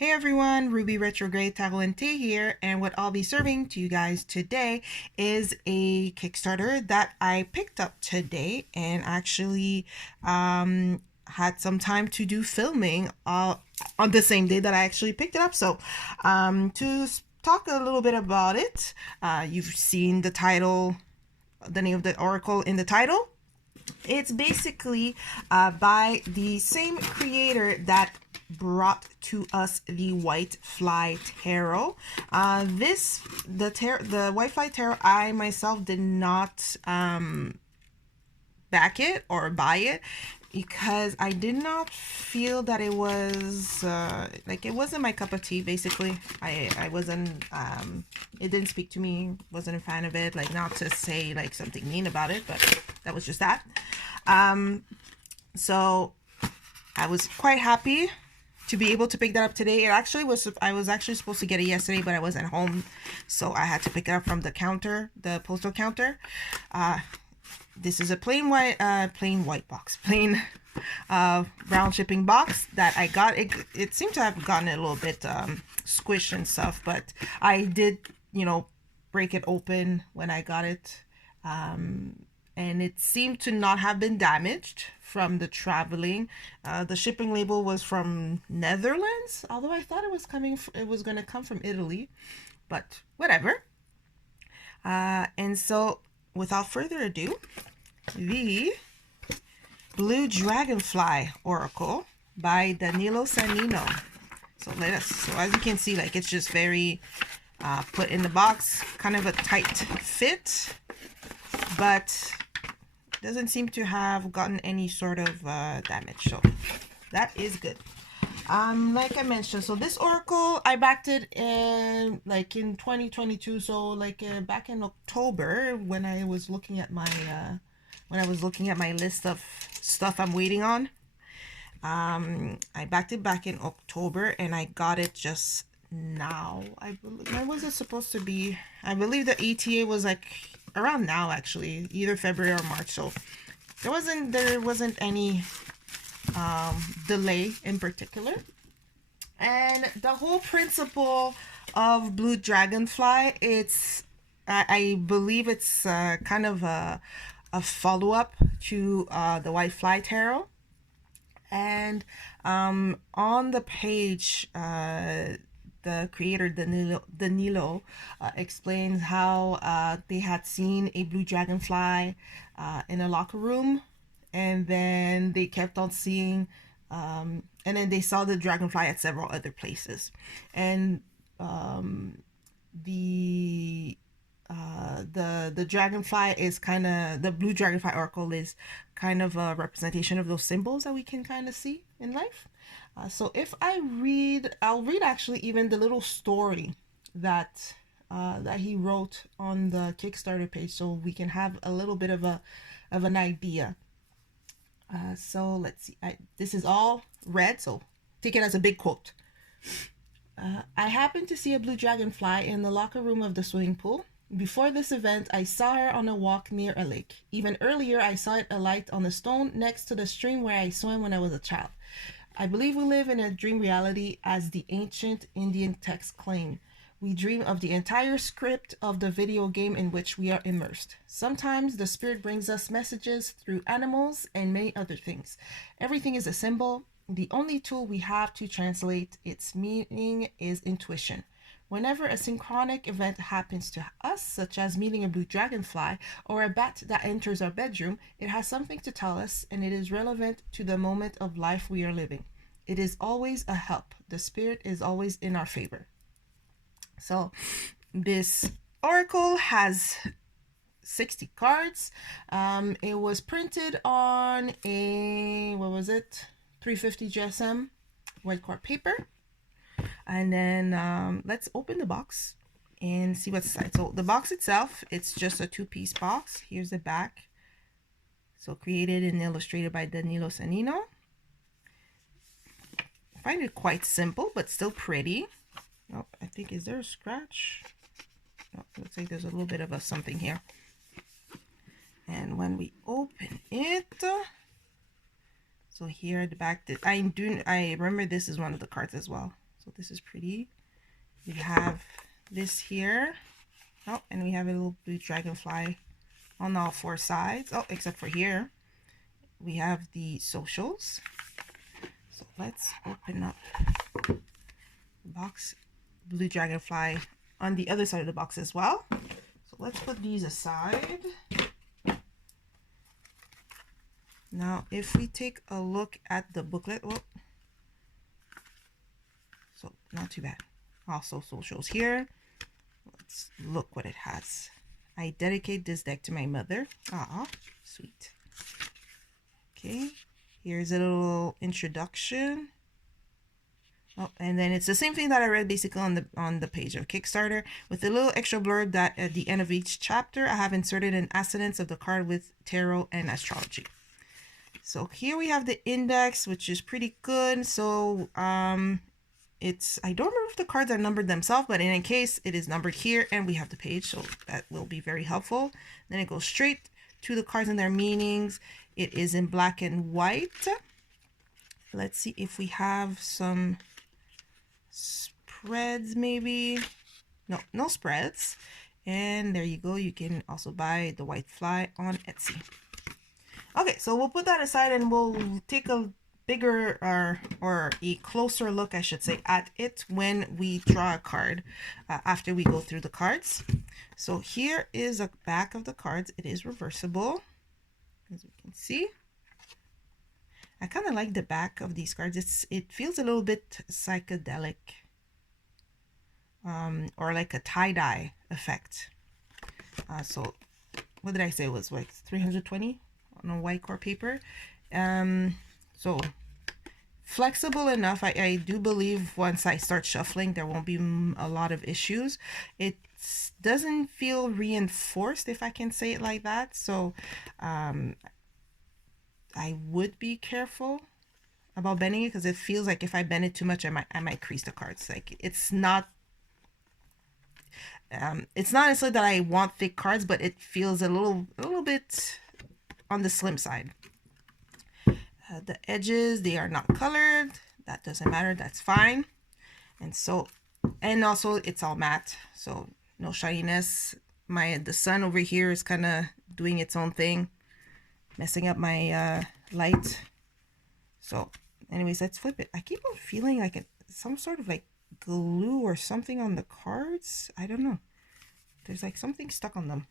Hey everyone, Ruby Retrograde Tagalente here, and what I'll be serving to you guys today is a Kickstarter that I picked up today and actually had some time to do filming on the same day that I actually picked it up. So to talk a little bit about it, you've seen the title, the name of the oracle in the title. It's basically by the same creator that brought to us the White Fly Tarot. The White Fly Tarot, I myself did not back it or buy it because I did not feel that it was like it wasn't my cup of tea. Basically, I wasn't it didn't speak to me. Wasn't a fan of it. Like, not to say like something mean about it, but that was just that. So I was quite happy to be able to pick that up today. I was actually supposed to get it yesterday, but I wasn't home, so I had to pick it up from the counter, the postal counter. This is a plain white box, plain brown shipping box that I got. It seemed to have gotten a little bit squished and stuff, but I did, break it open when I got it. And it seemed to not have been damaged from the traveling. The shipping label was from Netherlands, although I thought it was going to come from Italy, but whatever. And so, without further ado, the Blue Dragonfly Oracle by Danilo Sanino. So as you can see, like, it's just very put in the box, kind of a tight fit, but doesn't seem to have gotten any sort of damage, so that is good. Like I mentioned, so this oracle I backed it in 2022, so back in October when I was looking at my list of stuff I'm waiting on. I backed it back in October and I got it just now. When was it supposed to be? I believe the ETA was like around now, actually, either February or March. So there wasn't any delay in particular. And the whole principle of Blue Dragonfly, I believe it's kind of a follow-up to the White Fly Tarot. And on the page, the creator Danilo explains how they had seen a blue dragonfly in a locker room, and then they kept on seeing, and then they saw the dragonfly at several other places, and the dragonfly is kind of, the blue dragonfly oracle is kind of a representation of those symbols that we can kind of see in life. So if I'll read actually even the little story that he wrote on the Kickstarter page, so we can have a little bit of an idea. So let's see. This is all red, so take it as a big quote. I happened to see a blue dragonfly in the locker room of the swimming pool. Before this event, I saw her on a walk near a lake. Even earlier, I saw it alight on a stone next to the stream where I swam when I was a child. I believe we live in a dream reality, as the ancient Indian texts claim. We dream of the entire script of the video game in which we are immersed. Sometimes the spirit brings us messages through animals and many other things. Everything is a symbol. The only tool we have to translate its meaning is intuition. Whenever a synchronic event happens to us, such as meeting a blue dragonfly or a bat that enters our bedroom, it has something to tell us, and it is relevant to the moment of life we are living. It is always a help. The spirit is always in our favor. So this oracle has 60 cards. It was printed on a, 350 GSM white card paper. And then let's open the box and see what's inside. So the box itself, it's just a two-piece box. Here's the back. So created and illustrated by Danilo Sanino. I find it quite simple, but still pretty. Oh, I think, is there a scratch? Oh, looks like there's a little bit of a something here. And when we open it, so here at the back, I remember this is one of the cards as well. So this is pretty. We have this here. Oh, and we have a little blue dragonfly on all 4 sides. Oh, except for here. We have the socials. So let's open up the box. Blue dragonfly on the other side of the box as well. So let's put these aside. Now, if we take a look at the booklet, oh, so not too bad. Also socials here. Let's look what it has. I dedicate this deck to my mother. Ah, sweet. Okay, here's a little introduction. Oh, and then it's the same thing that I read basically on the page of Kickstarter, with a little extra blurb that at the end of each chapter I have inserted an assonance of the card with tarot and astrology. So here we have the index, which is pretty good. So it's, I don't remember if the cards are numbered themselves, but in any case it is numbered here, and we have the page, so that will be very helpful. Then it goes straight to the cards and their meanings. It is in black and white. Let's see if we have some spreads, maybe. No spreads. And there you go. You can also buy the white fly on Etsy. Okay, so we'll put that aside and we'll take a bigger or a closer look, I should say, at it when we draw a card after we go through the cards. So here is a back of the cards. It is reversible, as we can see. I kind of like the back of these cards. It feels a little bit psychedelic, or like a tie-dye effect. So what did I say? It was like 320 on a white core paper. So flexible enough. I do believe once I start shuffling there won't be a lot of issues. It doesn't feel reinforced, if I can say it like that. So I would be careful about bending it, because it feels like if I bend it too much, I might crease the cards. Like it's not necessarily that I want thick cards, but it feels a little bit on the slim side. The edges, they are not colored. That doesn't matter. That's fine. And so, and also it's all matte, so no shininess. The sun over here is kind of doing its own thing, messing up my light. So anyways, let's flip it. I keep on feeling like some sort of like glue or something on the cards. I don't know. There's like something stuck on them.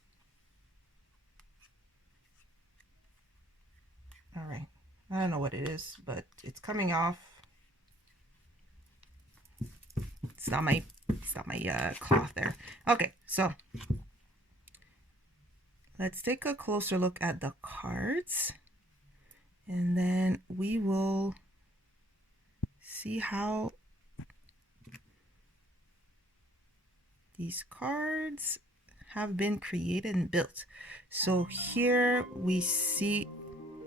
All right. I don't know what it is, but it's coming off. It's not my cloth there. Okay, so let's take a closer look at the cards, and then we will see how these cards have been created and built. So here we see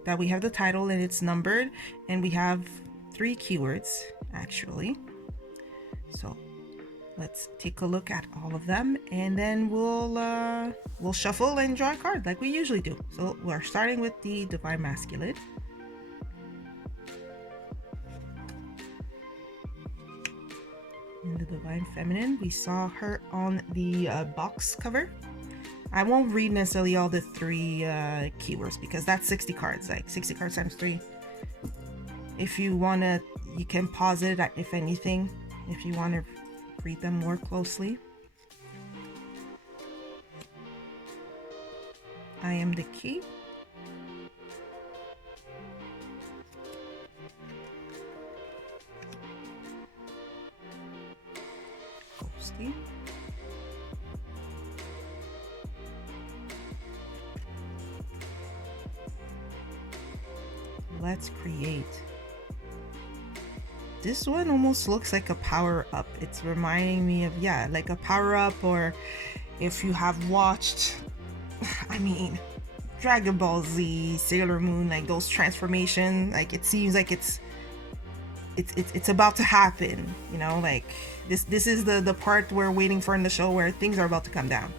that we have the title and it's numbered, and we have 3 keywords actually. So let's take a look at all of them, and then we'll shuffle and draw a card like we usually do. So we're starting with the Divine Masculine. And the Divine Feminine, we saw her on the box cover. I won't read necessarily all the 3 keywords, because that's 60 cards, like 60 cards times 3. If you want to, you can pause it if anything, if you want to read them more closely. I am the key. Ghosty. Let's create. This one almost looks like a power-up. It's reminding me of, yeah, like a power-up, or if you have watched, I mean, Dragon Ball Z, Sailor Moon, like those transformations, like it seems like it's about to happen, you know, like this is the part we're waiting for in the show, where things are about to come down.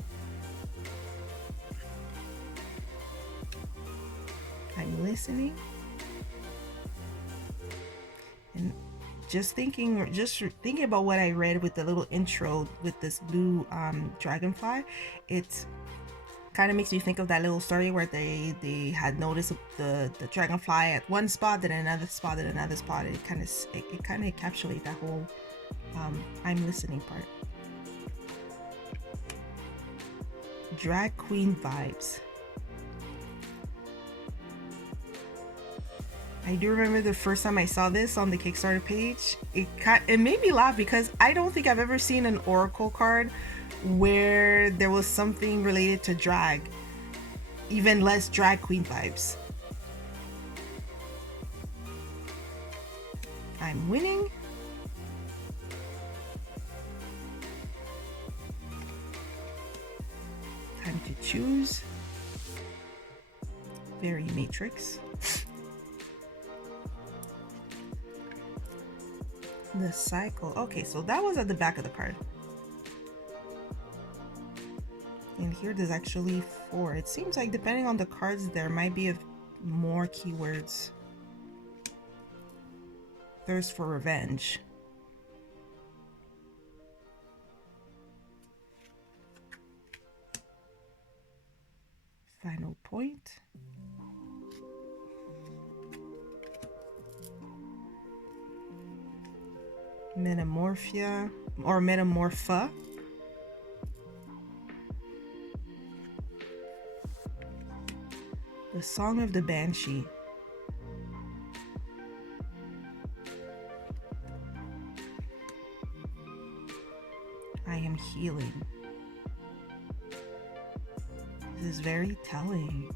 I'm listening. And just thinking about what I read with the little intro with this blue dragonfly, it kind of makes me think of that little story where they had noticed the dragonfly at one spot, then another spot, then another spot. It kind of encapsulates that whole I'm listening part. Drag queen vibes. I do remember the first time I saw this on the Kickstarter page, it made me laugh because I don't think I've ever seen an oracle card where there was something related to drag, even less drag queen vibes. I'm winning. Time to choose. Very Matrix. The cycle. Okay, so that was at the back of the card. And here there's actually 4. It seems like depending on the cards, there might be more keywords. Thirst for revenge. Final point. Metamorphia or metamorpha. The Song of the Banshee. I am healing. This is very telling.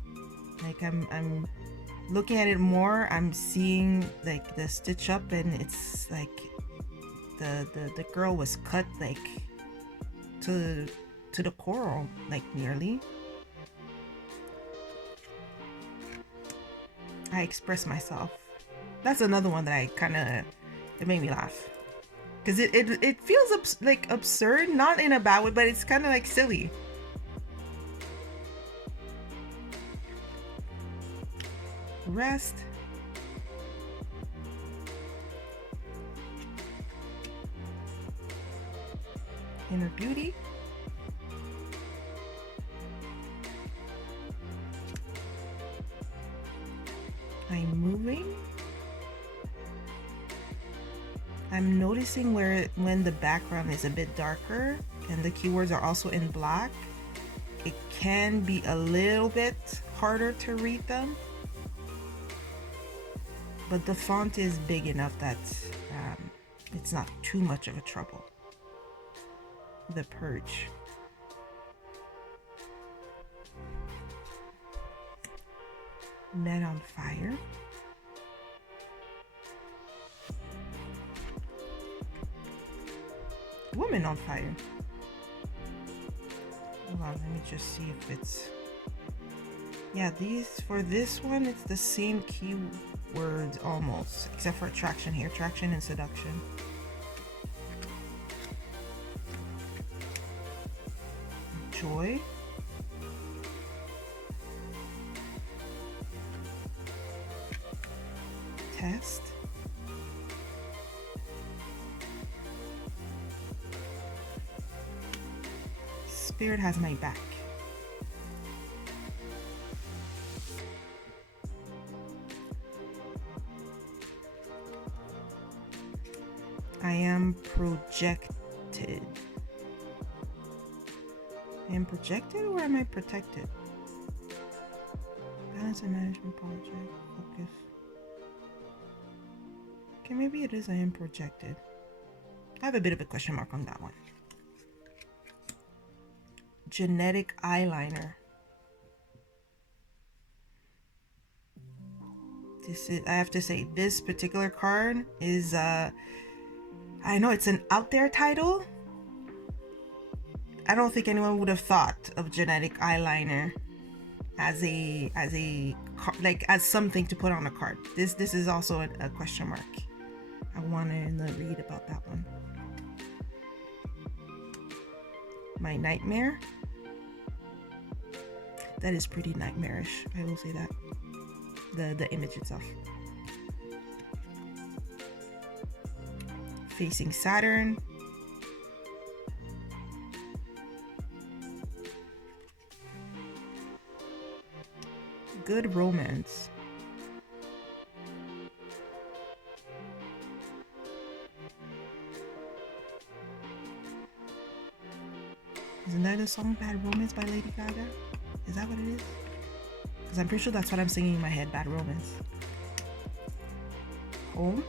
Like I'm looking at it more, I'm seeing like the stitch up, and it's like the girl was cut like to the coral, like nearly. I express myself. That's another one that it made me laugh because it feels like absurd, not in a bad way, but it's kind of like silly. Rest. Inner beauty. I'm moving. I'm noticing when the background is a bit darker and the keywords are also in black, it can be a little bit harder to read them. But the font is big enough that it's not too much of a trouble. The Purge. Men on Fire. Woman on Fire. Hold on, let me just see if it's... Yeah, for this one, it's the same keywords almost, except for attraction here. Attraction and seduction. Joy. Test. Spirit has my back. I am projected. I am projected or am I protected? Balance and management project. Focus. Okay, maybe it is I am projected. I have a bit of a question mark on that one. Genetic eyeliner. This is, I have to say, this particular card is I know it's an out there title. I don't think anyone would have thought of genetic eyeliner as something to put on a card. This is also a question mark. I want to read about that one. My nightmare. That is pretty nightmarish, I will say that. The image itself. facing Saturn. Good romance. Isn't that the song Bad Romance by Lady Gaga? Is that what it is? Because I'm pretty sure that's what I'm singing in my head, Bad Romance. Home.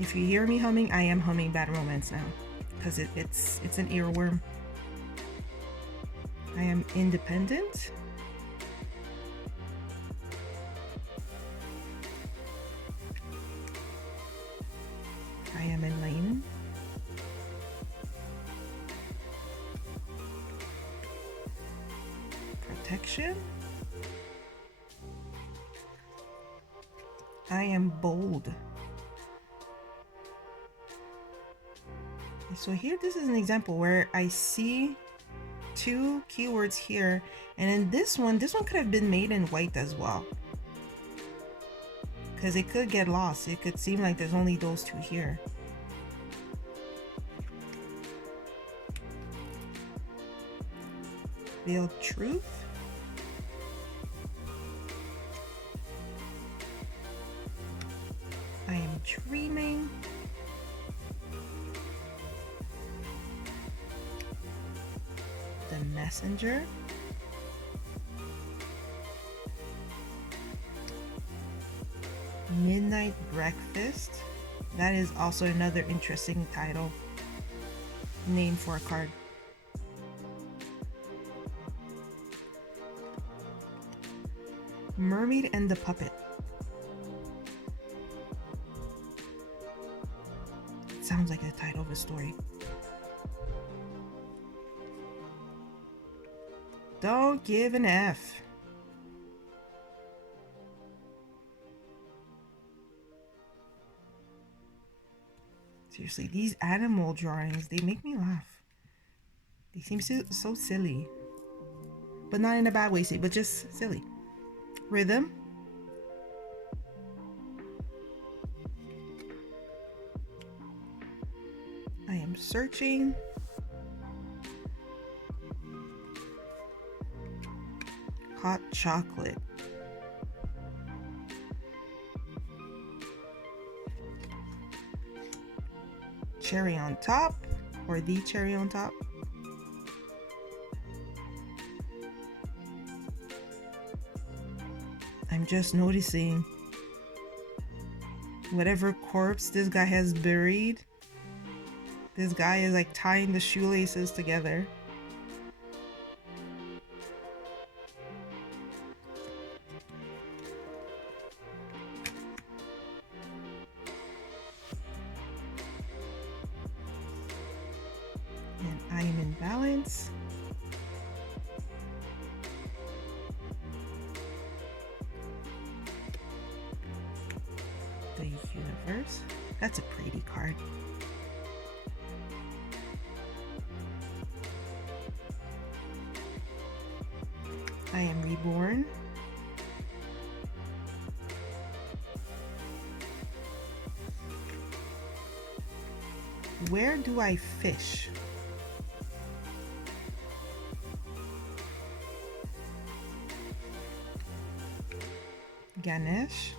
If you hear me humming, I am humming Bad Romance now. Because it's an earworm. I am independent. I am enlightened. Protection. I am bold. So here, this is an example where I see two keywords here, and in this one could have been made in white as well, because it could get lost. It could seem like there's only those two here. Veiled truth. I am dreaming. The messenger. Midnight breakfast. That is also another interesting title name for a card. Mermaid and the puppet. It sounds like the title of a story. Don't give an F. Seriously, these animal drawings, they make me laugh. They seem so silly. But not in a bad way, but just silly. Rhythm. I am searching. Hot chocolate. Cherry on top, or the cherry on top. I'm just noticing whatever corpse this guy has buried, this guy is like tying the shoelaces together. And I am in balance. The universe. That's a pretty card. I am reborn. Where do I fish? Ganesh.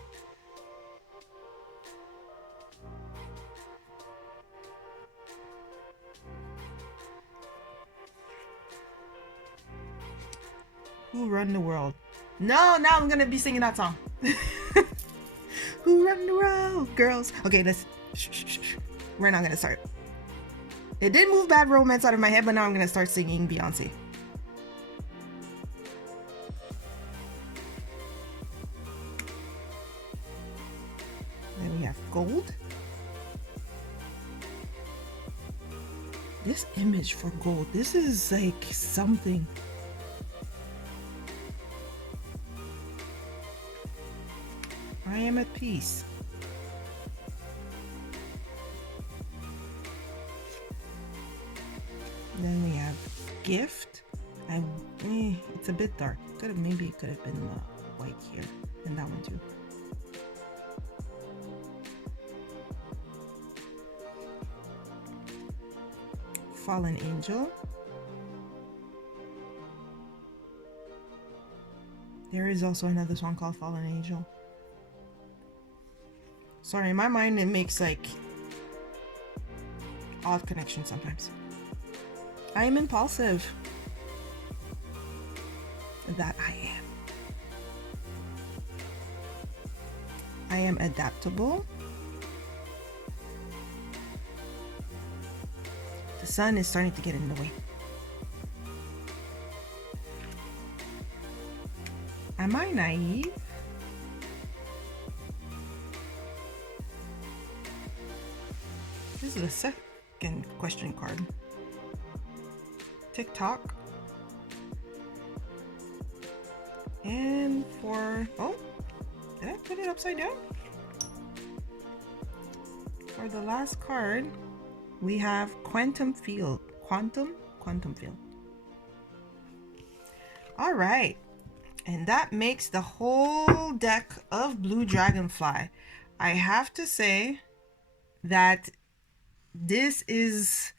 Who run the world? No, now I'm gonna be singing that song. Who run the world? Girls. Okay, let's. Shh. We're not gonna start. It did move Bad Romance out of my head, but now I'm gonna start singing Beyonce. Then we have gold. This image for gold, this is like something. I am at peace. Then we have gift. It's a bit dark. Maybe it could have been white here and that one too. Fallen Angel. There is also another song called Fallen Angel. Sorry, in my mind it makes like odd connections sometimes. I am impulsive. That I am. I am adaptable. The sun is starting to get in the way. Am I naive? This is the second question card. TikTok. And for, oh, did I put it upside down? For the last card, we have Quantum Field. Quantum Field. All right. And that makes the whole deck of Blue Dragonfly. I have to say that this is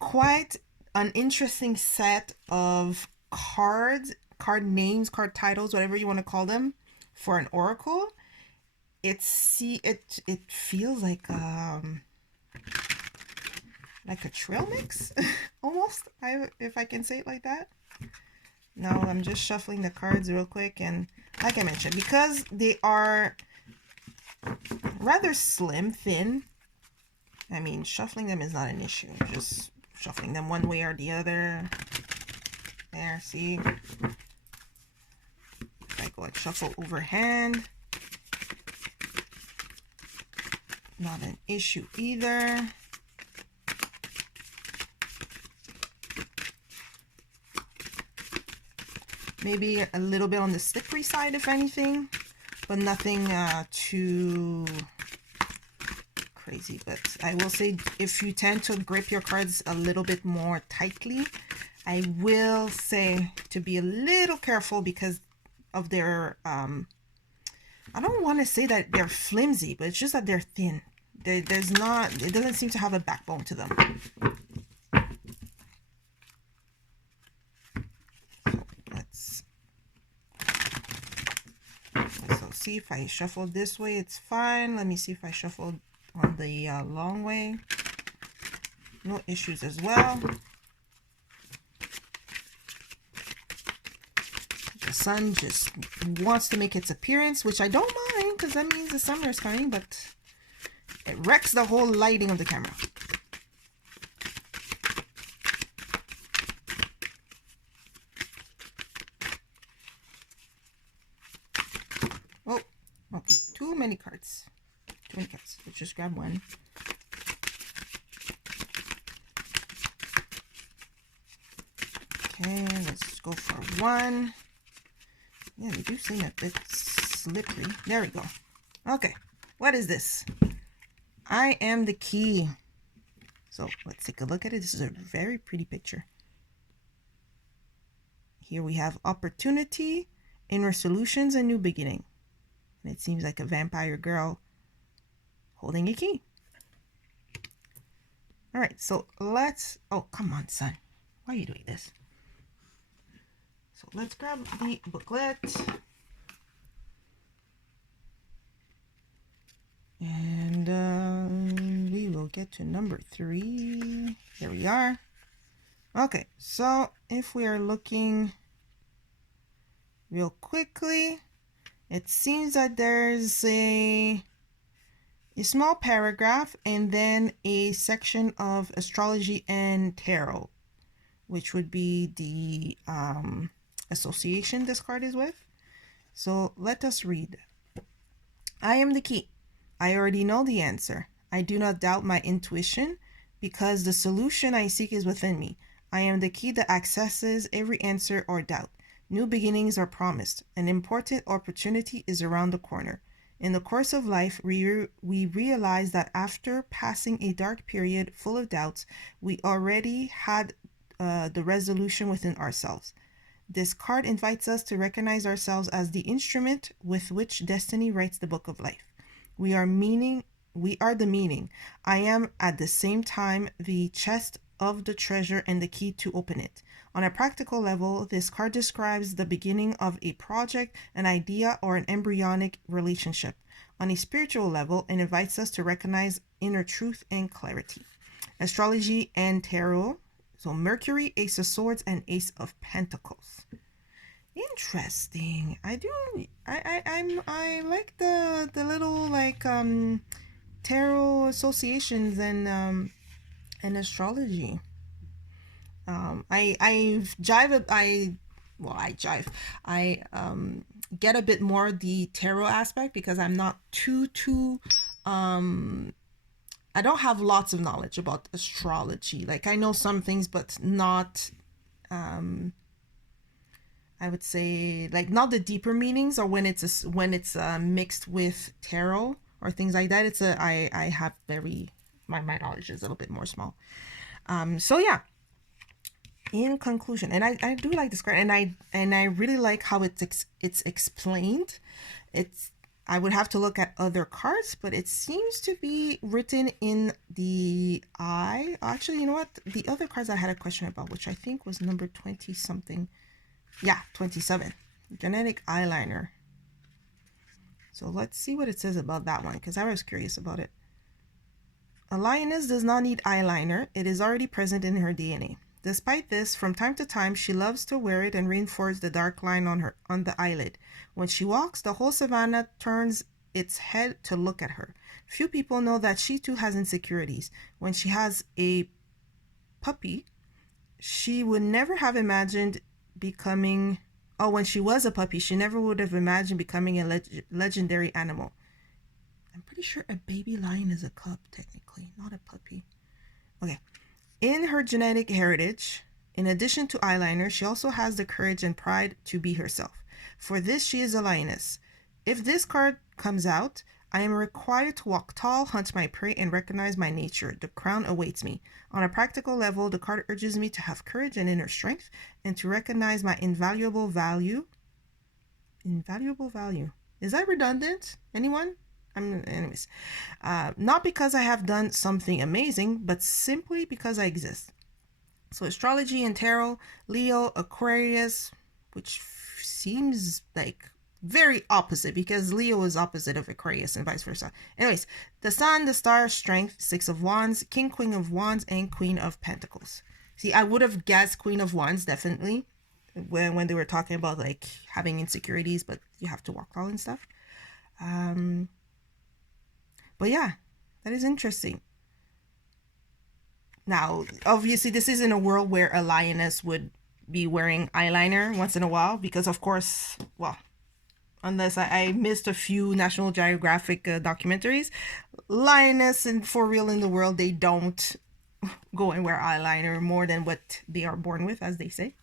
quite an interesting set of cards, card names, card titles, whatever you want to call them, for an oracle. It feels like a trail mix almost, if I can say it like that. Now I'm just shuffling the cards real quick, and like I mentioned, because they are rather thin, I mean, shuffling them is not an issue. Just shuffling them one way or the other. There, see? If I go like shuffle overhand, not an issue either. Maybe a little bit on the slippery side, if anything, but nothing too crazy. But I will say, if you tend to grip your cards a little bit more tightly, I will say to be a little careful because of their, I don't want to say that they're flimsy, but it's just that they're thin. It doesn't seem to have a backbone to them. So see if I shuffle this way, it's fine. Let me see if I shuffle on the long way. No issues as well. The sun just wants to make its appearance, which I don't mind because that means the summer is coming, but it wrecks the whole lighting of the camera. Oh, okay. Too many cards. Let's just grab one. Okay, let's go for one. Yeah, they do seem a bit slippery. There we go. Okay, what is this? I am the key. So let's take a look at it. This is a very pretty picture. Here we have opportunity, inner solutions, and new beginning. And it seems like a vampire girl holding a key. All right, so let's, oh, come on, son. Why are you doing this? So let's grab the booklet. And we will get to number 3. Here we are. Okay, so if we are looking real quickly, it seems that there's a small paragraph and then a section of astrology and tarot, which would be the association this card is with. So let us read. I am the key. I already know the answer. I do not doubt my intuition because the solution I seek is within me. I am the key that accesses every answer or doubt. New beginnings are promised. An important opportunity is around the corner. In the course of life, we realize that after passing a dark period full of doubts, we already had the resolution within ourselves. This card invites us to recognize ourselves as the instrument with which destiny writes the book of life. We are the meaning. I am at the same time the chest of the treasure and the key to open it. On a practical level, this card describes the beginning of a project, an idea, or an embryonic relationship. On a spiritual level, it invites us to recognize inner truth and clarity. Astrology and tarot. So Mercury, Ace of Swords, and Ace of Pentacles. Interesting. I like the little like tarot associations and astrology. I get a bit more the tarot aspect because I'm not too I don't have lots of knowledge about astrology. Like I know some things, but not I would say like not the deeper meanings, or when it's mixed with tarot or things like that. I have very my knowledge is a little bit more small. So yeah. In conclusion, and I do like this card, and I really like how it's explained. I would have to look at other cards, but it seems to be written in the eye. Actually, you know what? The other cards I had a question about, which I think was number 20 something. Yeah, 27. Genetic eyeliner. So let's see what it says about that one, because I was curious about it. A lioness does not need eyeliner. It is already present in her DNA. Despite this, from time to time, she loves to wear it and reinforce the dark line on the eyelid. When she walks, the whole savannah turns its head to look at her. Few people know that she too has insecurities. When she has a puppy, she would never have imagined becoming... Oh, when she was a puppy, she never would have imagined becoming a legendary animal. I'm pretty sure a baby lion is a cub, technically, not a puppy. Okay. In her genetic heritage, in addition to eyeliner, she also has the courage and pride to be herself. For this, she is a lioness. If this card comes out, I am required to walk tall, hunt my prey, and recognize my nature. The crown awaits me. On a practical level, the card urges me to have courage and inner strength, and to recognize my invaluable value. Invaluable value. Is that redundant? Anyone? Anyways, not because I have done something amazing, but simply because I exist. So astrology and tarot, Leo, Aquarius, which seems like very opposite because Leo is opposite of Aquarius and vice versa. Anyways, the sun, the stars, strength, Six of Wands, King, Queen of Wands, and Queen of Pentacles. See, I would have guessed Queen of Wands definitely when they were talking about like having insecurities, but you have to walk tall and stuff. But yeah, that is interesting. Now, obviously, this isn't a world where a lioness would be wearing eyeliner once in a while, because of course, well, unless I missed a few National Geographic documentaries, lioness and for real in the world, they don't go and wear eyeliner more than what they are born with, as they say.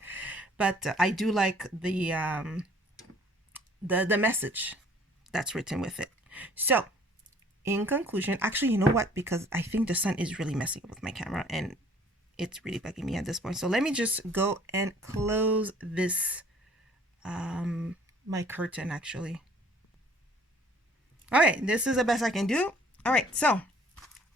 But I do like the message that's written with it. So in conclusion, actually, you know what? Because I think the sun is really messing with my camera and it's really bugging me at this point. So let me just go and close this, my curtain actually. All right, this is the best I can do. All right, so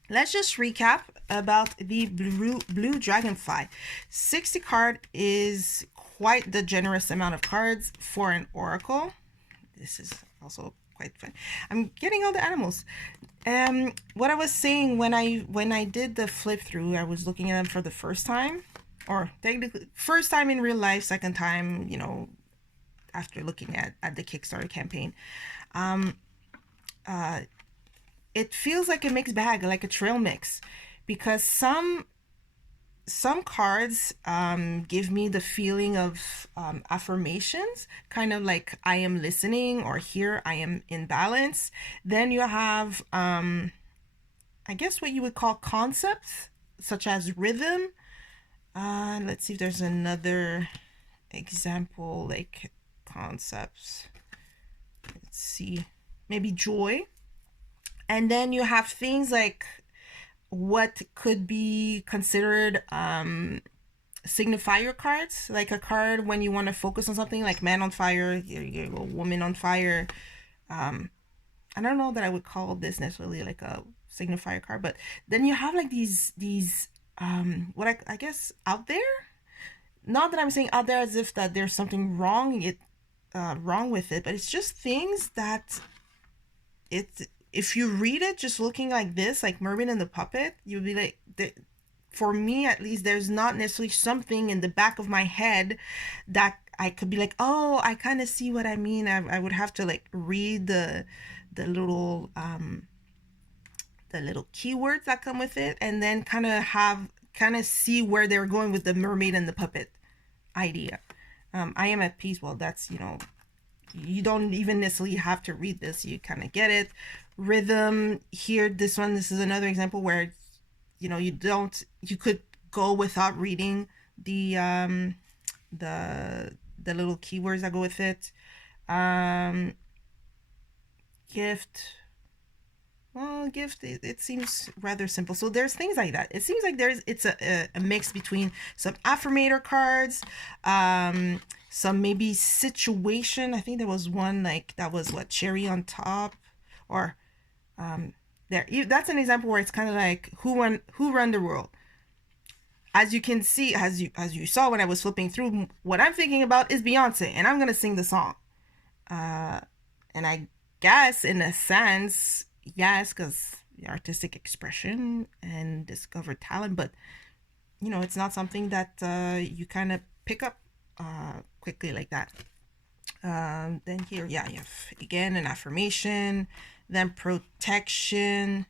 let's just recap about the Blue Dragonfly. 60 card is quite the generous amount of cards for an oracle. This is also quite fun. I'm getting all the animals. What I was saying when I did the flip through, I was looking at them for the first time, or technically first time in real life, second time, you know, after looking at the Kickstarter campaign. It feels like a mixed bag, like a trail mix, because some cards give me the feeling of affirmations, kind of like I am listening, or here I am in balance. Then you have I guess what you would call concepts, such as rhythm. Let's see if there's another example, like concepts. Let's see, maybe joy. And then you have things like what could be considered signifier cards, like a card when you want to focus on something, like man on fire, you go woman on fire. I don't know that I would call this necessarily like a signifier card, but then you have like these what I guess out there. Not that I'm saying out there as if that there's something wrong with it, but it's just things that it's if you read it just looking like this, like Mermaid and the Puppet, you'll be like, for me at least, there's not necessarily something in the back of my head that I could be like, oh, I kind of see what I mean. I would have to like read the little keywords that come with it, and then kind of see where they're going with the Mermaid and the Puppet idea. I am at peace. Well, that's, you don't even necessarily have to read this. You kind of get it. Rhythm here, this is another example where, you could go without reading the little keywords that go with it. Gift. Well, gift, it seems rather simple. So there's things like that. It seems like it's a mix between some affirmator cards, some maybe situation. I think there was one like that was what, cherry on top, or that's an example where it's kind of like who run the world. As you can see, as you saw when I was flipping through, what I'm thinking about is Beyonce, and I'm gonna sing the song. And I guess in a sense, yes, because artistic expression and discovered talent, but it's not something that you kind of pick up quickly like that. Then here, yeah, you have again an affirmation, then protection.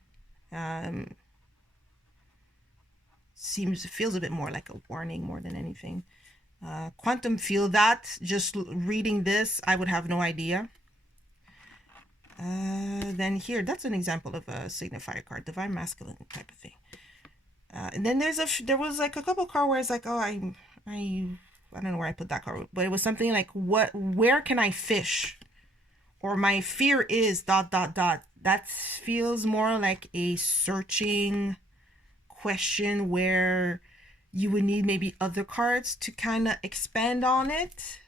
Feels a bit more like a warning more than anything. Quantum field, that just reading this, I would have no idea. Then here, that's an example of a signifier card, divine masculine type of thing. And then there was like a couple card where it's like, oh, I don't know where I put that card, but it was something like, where can I fish? Or my fear is ... That feels more like a searching question where you would need maybe other cards to kind of expand on it,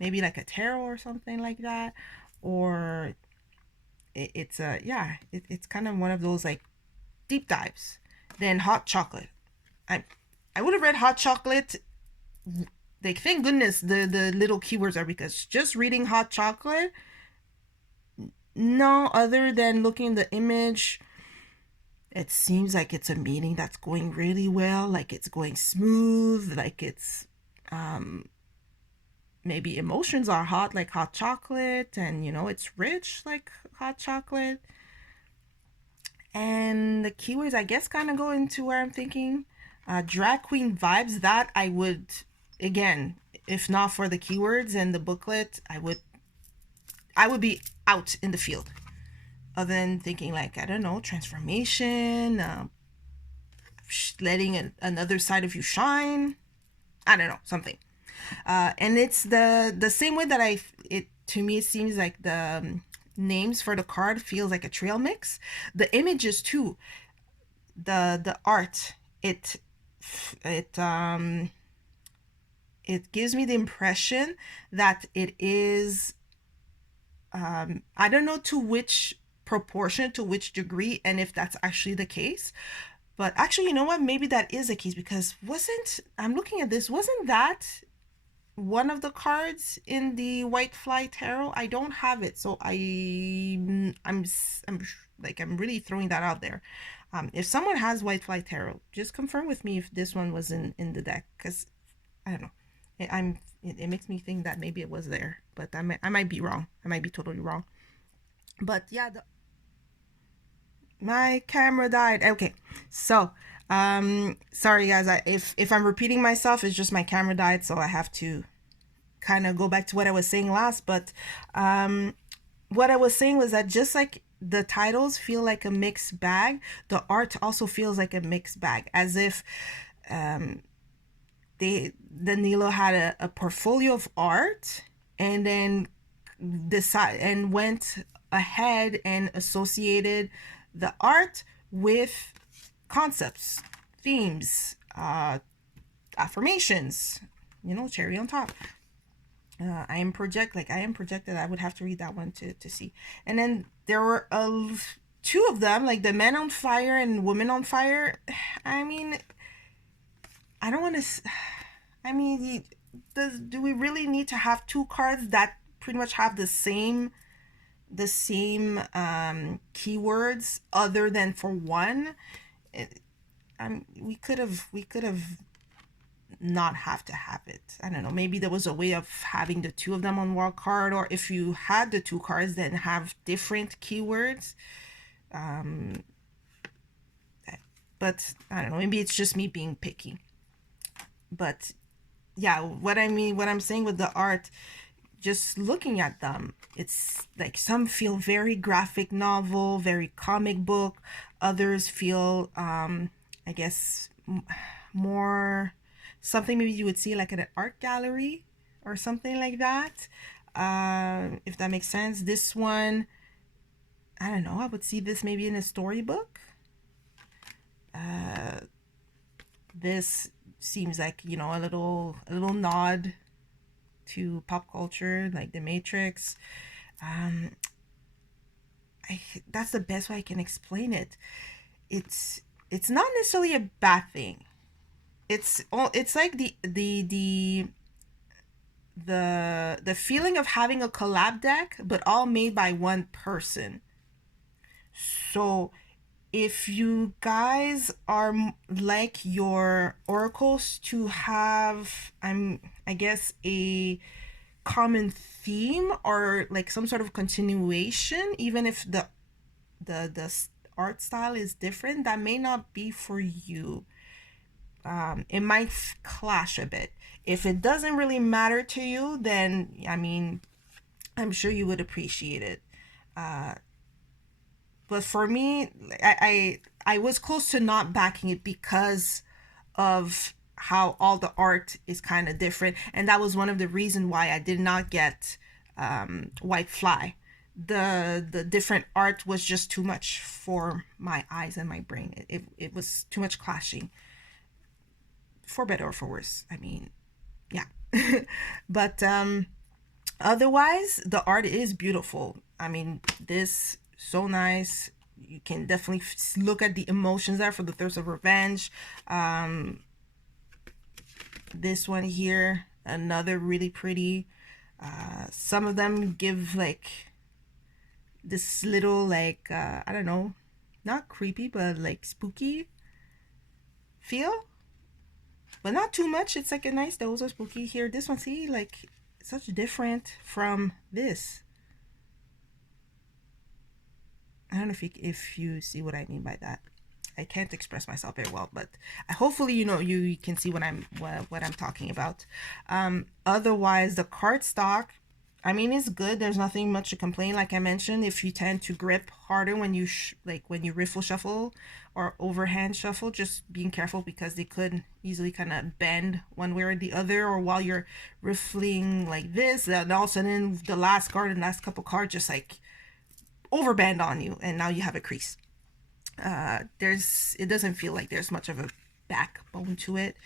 maybe like a tarot or something like that, or it's kind of one of those like deep dives. Then hot chocolate, I would have read hot chocolate, like thank goodness the little keywords are, because just reading hot chocolate, no, other than looking at the image, it seems like it's a meeting that's going really well, like it's going smooth, like it's maybe emotions are hot like hot chocolate, and it's rich like hot chocolate. And the keywords, I guess, kind of go into where I'm thinking drag queen vibes. That I would, again, if not for the keywords and the booklet, I would be out in the field. Other than thinking like, I don't know, transformation, letting another side of you shine. I don't know, something. And it's the same way that to me, it seems like the names for the card feels like a trail mix. The images too, the art, it gives me the impression that it is, I don't know to which proportion, to which degree, and if that's actually the case. But actually, you know what? Maybe that is the case, because I'm looking at this, wasn't that one of the cards in the White Fly Tarot? I don't have it, so I'm really throwing that out there. If someone has White Fly Tarot, just confirm with me if this one was in the deck, because I don't know. It makes me think that maybe it was there, but I might be wrong. I might be totally wrong. But yeah, my camera died. Okay, so sorry guys, if I'm repeating myself, it's just my camera died, so I have to kind of go back to what I was saying last. But what I was saying was that just like the titles feel like a mixed bag, the art also feels like a mixed bag, as if Danilo had a portfolio of art, and then went ahead and associated the art with concepts, themes, affirmations, cherry on top. I am projected. I would have to read that one to see. And then there were two of them, like the Men on Fire and Women on Fire. I mean, I don't want to. I mean, do we really need to have two cards that pretty much have the same keywords other than for one? We could have not have to have it. I don't know. Maybe there was a way of having the two of them on one card, or if you had the two cards, then have different keywords. But I don't know. Maybe it's just me being picky. But yeah, what I'm saying with the art, just looking at them, it's like some feel very graphic novel, very comic book. Others feel, I guess, more something maybe you would see like at an art gallery or something like that. If that makes sense. This one, I don't know, I would see this maybe in a storybook. This seems like, a little nod to pop culture, like The Matrix. That's the best way I can explain it. It's not necessarily a bad thing. It's like the feeling of having a collab deck, but all made by one person. So if you guys are like your oracles to have, I guess, a common theme or like some sort of continuation, even if the art style is different, that may not be for you. It might clash a bit. If it doesn't really matter to you, then I mean, I'm sure you would appreciate it. But for me, I was close to not backing it because of how all the art is kind of different, and that was one of the reasons why I did not get White Fly. The different art was just too much for my eyes and my brain. It was too much clashing, for better or for worse. I mean, yeah. But otherwise, the art is beautiful. I mean, this so nice. You can definitely look at the emotions there for the thirst of revenge. This one here, another really pretty. Some of them give like this little like I don't know, not creepy but like spooky feel, but not too much. It's like a nice dose of spooky here. This one, see, like such different from this. I don't know if you see what I mean by that. I can't express myself very well, but hopefully you can see what I'm talking about. Otherwise, the cardstock, I mean, it's good. There's nothing much to complain. Like I mentioned, if you tend to grip harder when you when you riffle shuffle or overhand shuffle, just being careful because they could easily kind of bend one way or the other. Or while you're riffling like this, and all of a sudden the last card and last couple cards just like overband on you, and now you have a crease. It doesn't feel like there's much of a backbone to it.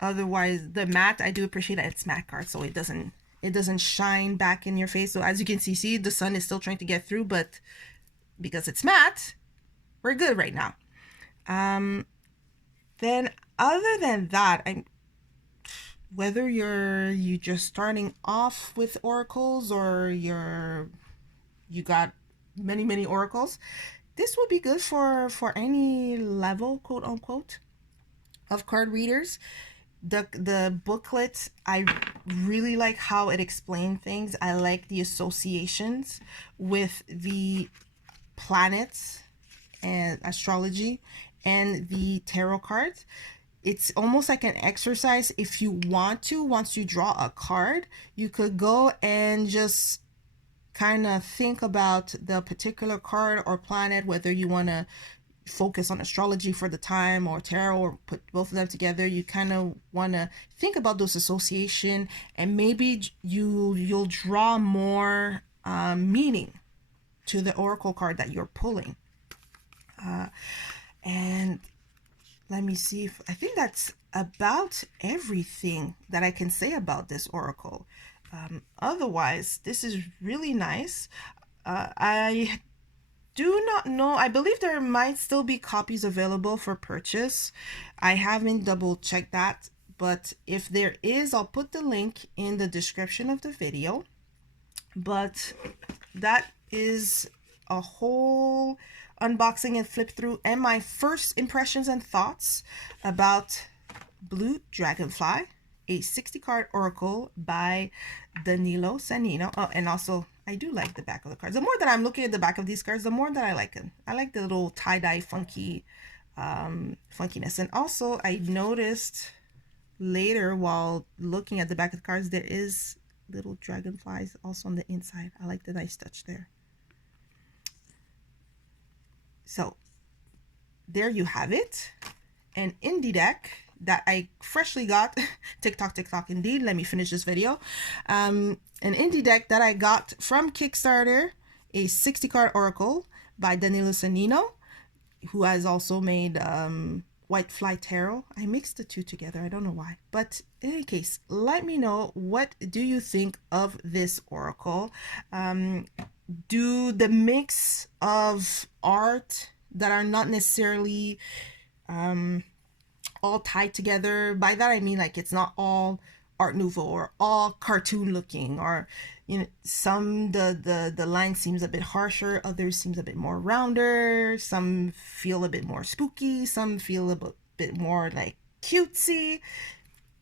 Otherwise, the matte, I do appreciate that it's matte card, so it doesn't shine back in your face. So as you can see the sun is still trying to get through, but because it's matte, we're good right now. Then other than that, whether you just starting off with oracles or you got many oracles, this would be good for any level, quote unquote, of card readers. The booklet, I really like how it explained things. I like the associations with the planets and astrology and the tarot cards. It's almost like an exercise. If you want to, once you draw a card, you could go and just kind of think about the particular card or planet, whether you want to focus on astrology for the time or tarot or put both of them together. You kind of want to think about those association, and maybe you'll draw more meaning to the oracle card that you're pulling. And let me see if I think that's about everything that I can say about this oracle. Otherwise, this is really nice. I do not know. I believe there might still be copies available for purchase. I haven't double checked that, but if there is, I'll put the link in the description of the video. But that is a whole unboxing and flip through and my first impressions and thoughts about Blue Dragonfly, a 60 card oracle by Danilo Sanino. Oh, and also I do like the back of the cards. The more that I'm looking at the back of these cards, the more that I like them. I like the little tie-dye funky funkiness. And also I noticed later while looking at the back of the cards, there is little dragonflies also on the inside. I like the nice touch there. So there you have it, an indie deck that I freshly got. TikTok indeed. Let me finish this video. An indie deck that I got from Kickstarter, a 60 card oracle by Danilo Sanino, who has also made White Fly Tarot. I mixed the two together. I don't know why. But in any case, let me know, what do you think of this oracle? Do the mix of art that are not necessarily all tied together, by that I mean like it's not all Art Nouveau or all cartoon looking, or you know, some the line seems a bit harsher, others seems a bit more rounder, some feel a bit more spooky, some feel a bit more like cutesy.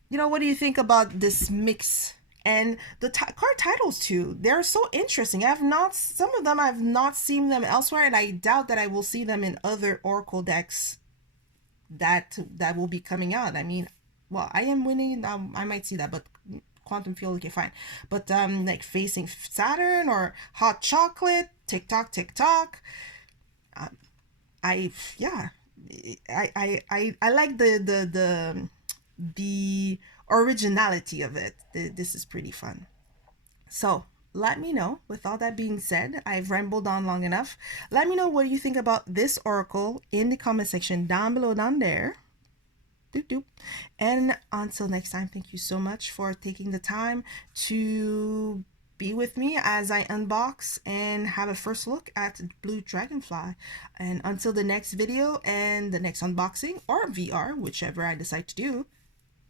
You know, what do you think about this mix? And the card titles too, they're so interesting. Some of them I've not seen them elsewhere, and I doubt that I will see them in other oracle decks that will be coming out. I mean, well, I am winning. I might see that, but quantum field, okay, fine. But like facing Saturn or hot chocolate, tick tock, tick tock. I yeah, I like the originality of it. This is pretty fun. So let me know. With all that being said, I've rambled on long enough. Let me know what you think about this oracle in the comment section down below, down there. Doop doop. And until next time, thank you so much for taking the time to be with me as I unbox and have a first look at Blue Dragonfly. And until the next video and the next unboxing, or VR, whichever I decide to do,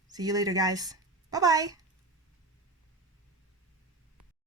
see you later, guys. Bye bye.